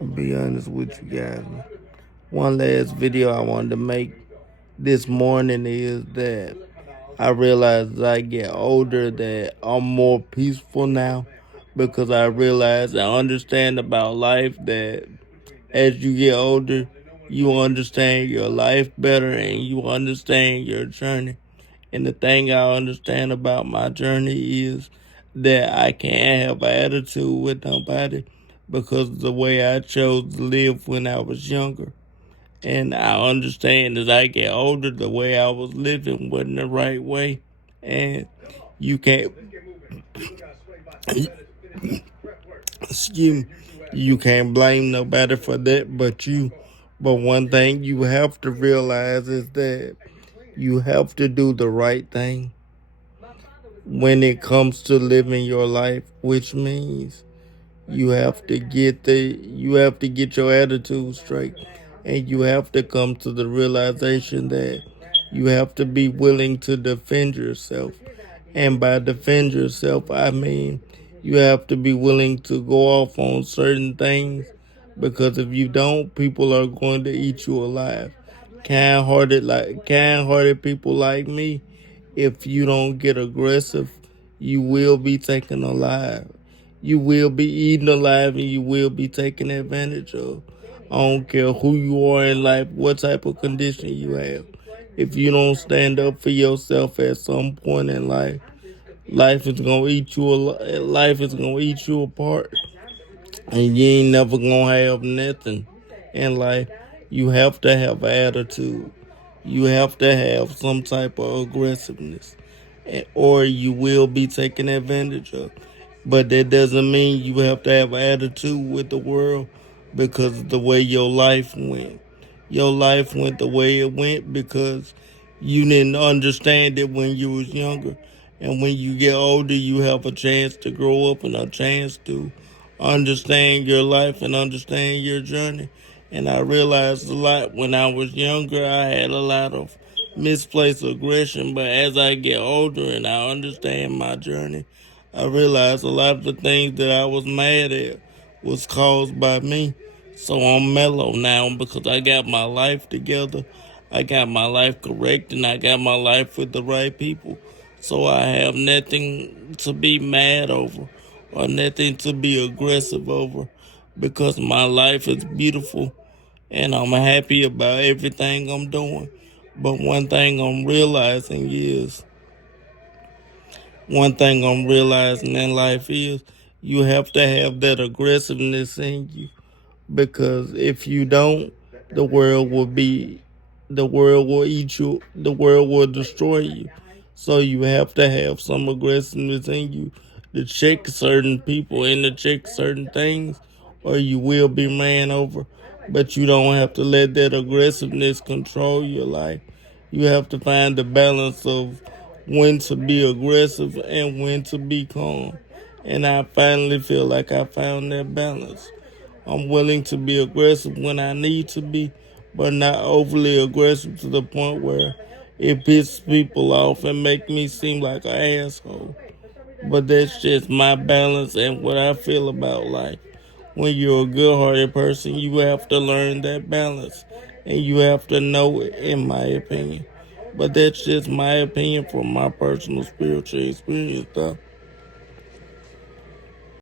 I'll be honest with you guys. One last video I wanted to make this morning is that I realize as I get older that I'm more peaceful now because I realize and understand about life that as you get older, you understand your life better and you understand your journey. And the thing I understand about my journey is that I can't have an attitude with nobody because of the way I chose to live when I was younger. And I understand as I get older, the way I was living wasn't the right way. And you can't, excuse me, you can't blame nobody for that but you. But one thing you have to realize is that you have to do the right thing when it comes to living your life, which means you have to get your attitude straight, and you have to come to the realization that you have to be willing to defend yourself. And by defend yourself, I mean you have to be willing to go off on certain things because if you don't, people are going to eat you alive. Kind-hearted people like me, if you don't get aggressive, you will be taken alive. You will be eaten alive and you will be taken advantage of. I don't care who you are in life, what type of condition you have. If you don't stand up for yourself at some point in life, life is gonna eat you apart, and you ain't never gonna have nothing in life. You have to have an attitude. You have to have some type of aggressiveness, or you will be taken advantage of. But that doesn't mean you have to have an attitude with the world because of the way your life went. Your life went the way it went because you didn't understand it when you was younger. And when you get older, you have a chance to grow up and a chance to understand your life and understand your journey. And I realized a lot when I was younger. I had a lot of misplaced aggression, but as I get older and I understand my journey, I realized a lot of the things that I was mad at was caused by me. So I'm mellow now because I got my life together. I got my life correct and I got my life with the right people. So I have nothing to be mad over or nothing to be aggressive over because my life is beautiful and I'm happy about everything I'm doing. But one thing I'm realizing in life is you have to have that aggressiveness in you because if you don't, the world will be, the world will eat you, the world will destroy you. So you have to have some aggressiveness in you to check certain people and to check certain things, or you will be ran over. But you don't have to let that aggressiveness control your life. You have to find the balance of when to be aggressive and when to be calm. And I finally feel like I found that balance. I'm willing to be aggressive when I need to be, but not overly aggressive to the point where it pisses people off and make me seem like an asshole. But that's just my balance and what I feel about life. When you're a good-hearted person, you have to learn that balance, and you have to know it, in my opinion. But that's just my opinion from my personal spiritual experience, though.